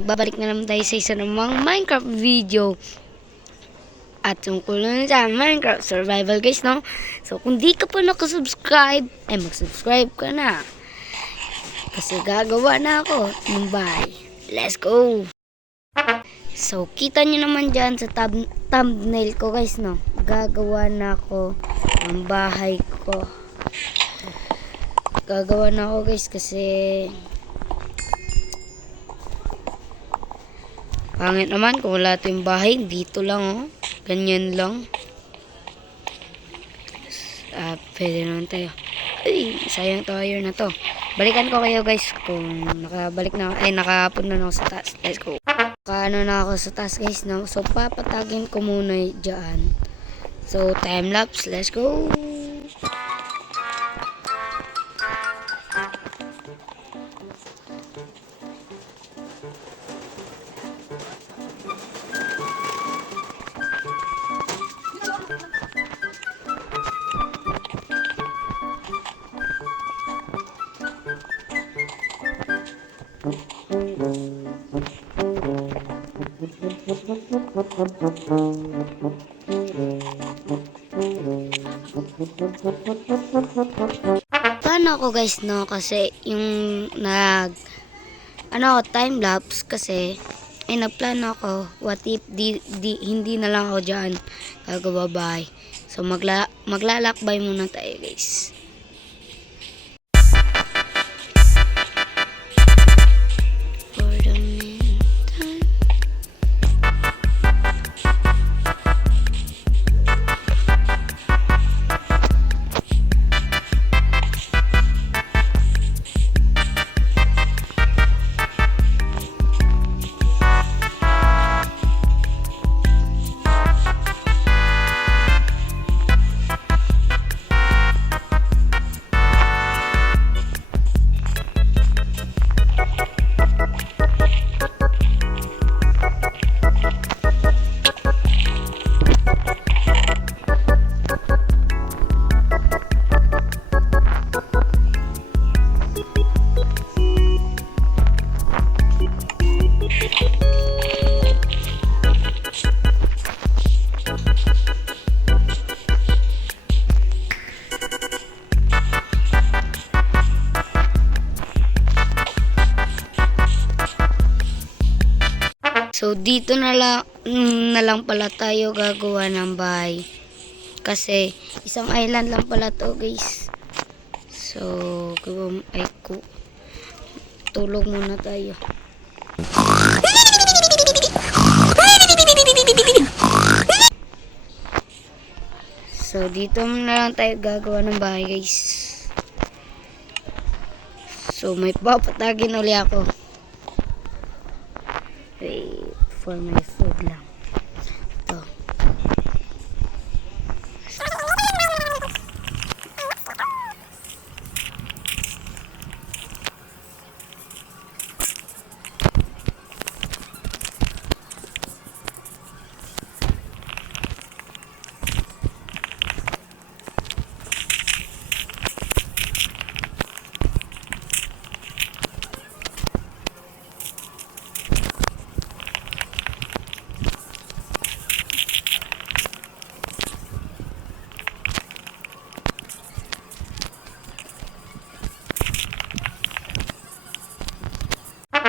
Babalik na naman tayo sa isa namang Minecraft video. At tungkol na sa Minecraft Survival guys, no? So kung di ka pa nakasubscribe, ay mag-subscribe ka na. Kasi gagawa na ako ng bahay. Let's go! So kita nyo naman dyan sa thumbnail ko guys, no? Gagawa na ako ng bahay ko. Gagawa na ako guys kasi pangit naman kung wala tayong bahay. Dito lang, oh. Ganyan lang. Pwede naman tayo. Ay, sayang to iron na to. Balikan ko kayo guys kung nakabalik na, ay nakahapon na ako sa taas. Let's go. Nakaano na ako sa taas guys, no? So papatagin ko muna dyan. So time lapse, let's go. Paano ako guys, no? Kasi yung time lapse kasi ay nagplano ako what if hindi na lang ako dyan gagawa bahay. So maglalakbay muna tayo guys. So dito na lang pala tayo gagawa ng bahay. Kasi isang island lang pala to guys. So tulog muna tayo. So dito na lang tayo gagawa ng bahay guys. So may papatagin uli ako. Wait for my food lang. Ito.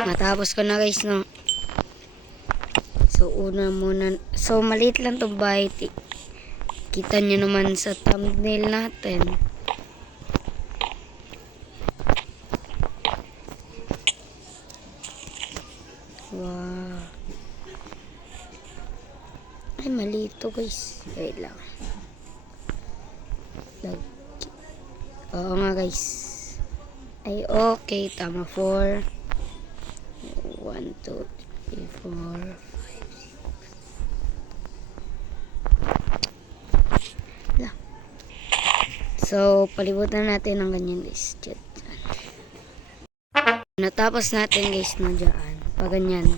Natapos ko na guys, no. So so maliit lang tong bahay. Kita nyo naman sa thumbnail natin. Wow. Ay maliit to guys. Wait lang. Oo nga guys. Ay okay, tama 4 1, 2, 3, 4, 5, 6. So, palibutan natin ng ganyan guys. Natapos natin guys na dyan. Pag ganyan.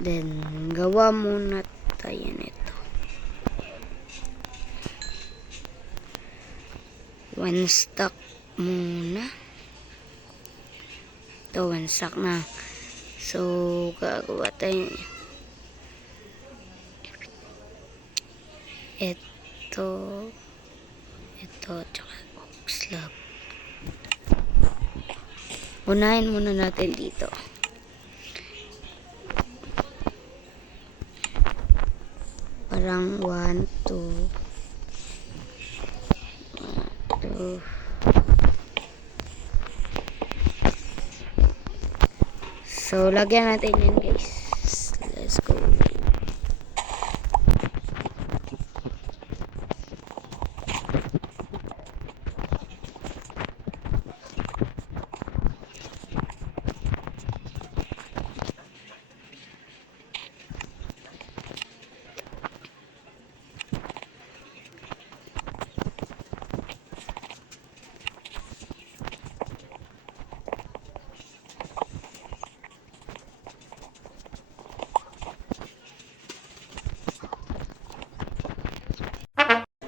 Then, gawa muna tayo nito. 1 stack muna. Ito, 1 stack na. So, gagawa tayo. Ito, tsaka oak slab. Unahin muna natin dito. Parang 1, 2. So, lagyan natin yan, guys. Let's go.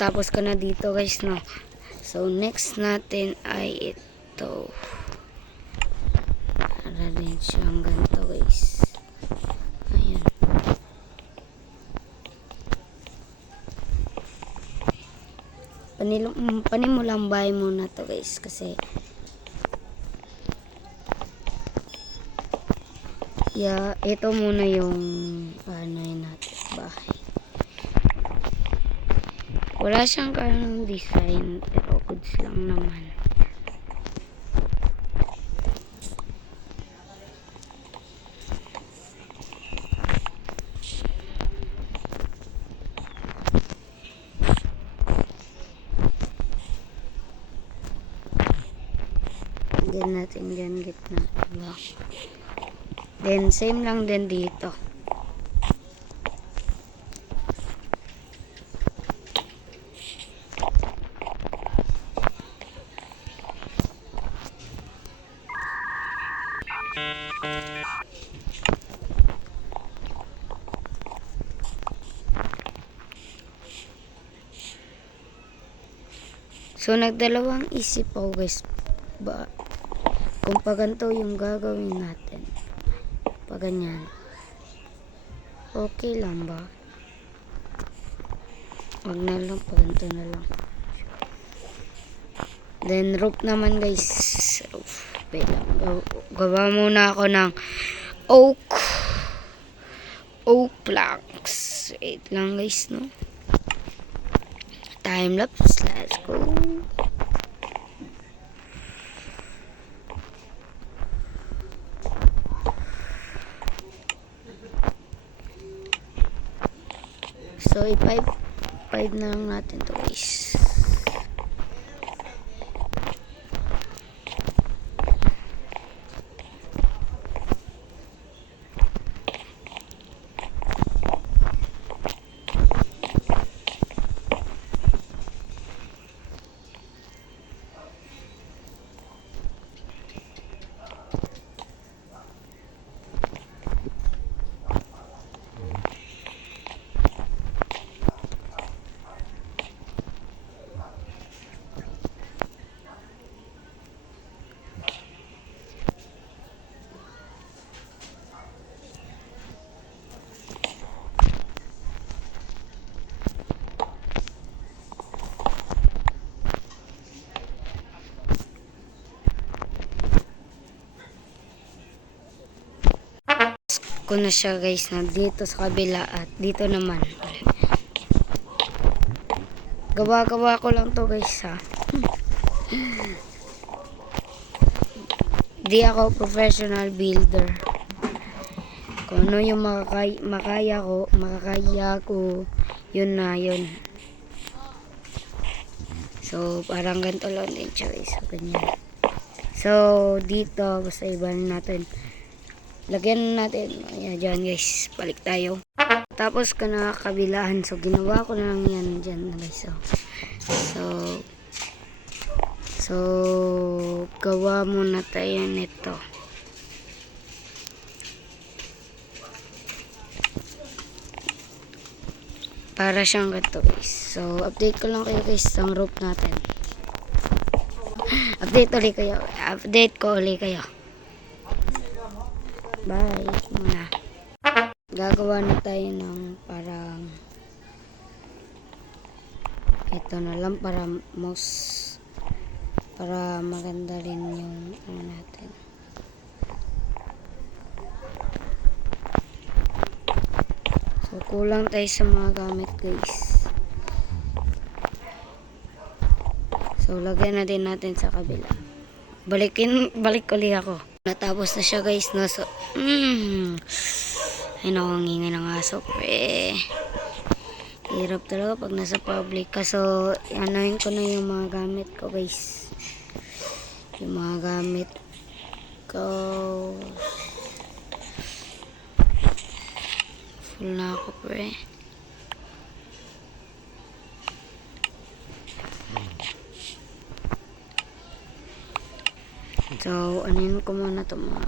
Tapos ko na dito, guys, no. So, next natin ay ito. Para rin siyang ganito, guys. Ayan. Panimulambay muna to, guys, kasi ito muna yung ano yun natin, bahay. Wala siyang kanong design, pero goods lang naman. Then natin dyan gitna, diba? Then same lang din dito. So, nagdalawang isip ako, guys. Kung paganto yung gagawin natin. Paganyan. Okay lang ba? Wag na lang, paganto na lang. Then, roof naman, guys. Roof. Wait lang. Gawa muna ako ng oak planks. Wait lang, guys, no? Time lapse. Let's go. So, i-5 na lang natin to, guys. Ko na siya, guys, na dito sa kabila at dito naman. Gawa ko lang to, guys, ha. Di ako professional builder. Kung ano yung makakaya ko, yun na yun. So, parang ganito lang din siya, guys. So, ganyan. So, dito, basta ibahin natin. Lagyan natin. Ayan, dyan, guys. Balik tayo. Tapos ka na kabilaan. So, ginawa ko na lang yan dyan, guys. So, gawa muna tayo nito. Para siyang ganito, guys. So, update ko lang kayo, guys, ang roof natin. Update ko ulit kayo. Bye muna. Gagawa na tayo ng parang ito na lang para para maganda rin yung ano natin. So kulang tayo sa mga gamit guys. So lagyan na din natin sa kabila. Balik ulit ako. Natapos na siya guys, no? So, ay nakangingay ng aso, pre. Hirap talaga pag nasa public. Kaso, anahin ko na yung mga gamit ko guys. Yung mga gamit ko. Full na ako, pre. So, anin ko muna ito mga.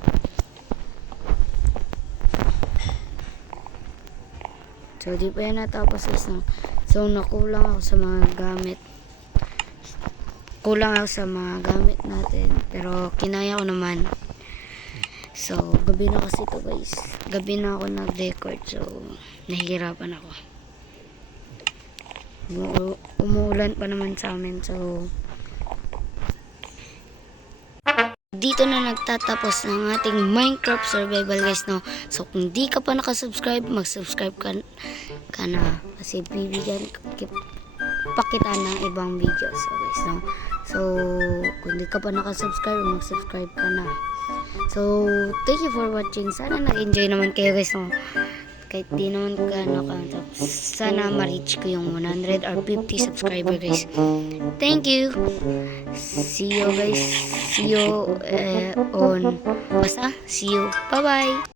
So, di pa yan natapos guys. No? So, nakulang ako sa mga gamit. Kulang ako sa mga gamit natin. Pero, kinaya ko naman. So, gabi na kasi ito guys. Gabi na ako nag-record. So, nahihirapan ako. Umuulan pa naman sa amin. So, dito na nagtatapos ng ating Minecraft survival guys, no. So kung di ka pa nakasubscribe, mag-subscribe ka na kasi bibigyan pa kita ng ibang videos, so guys, no. So kung di ka pa nakasubscribe, mag-subscribe ka na. So thank you for watching. Sana nag-enjoy naman kayo guys, no. Kahit di naman sana ma-reach ko yung 100 or 50 subscriber guys. Thank you. See you guys. See you on see you. Bye bye.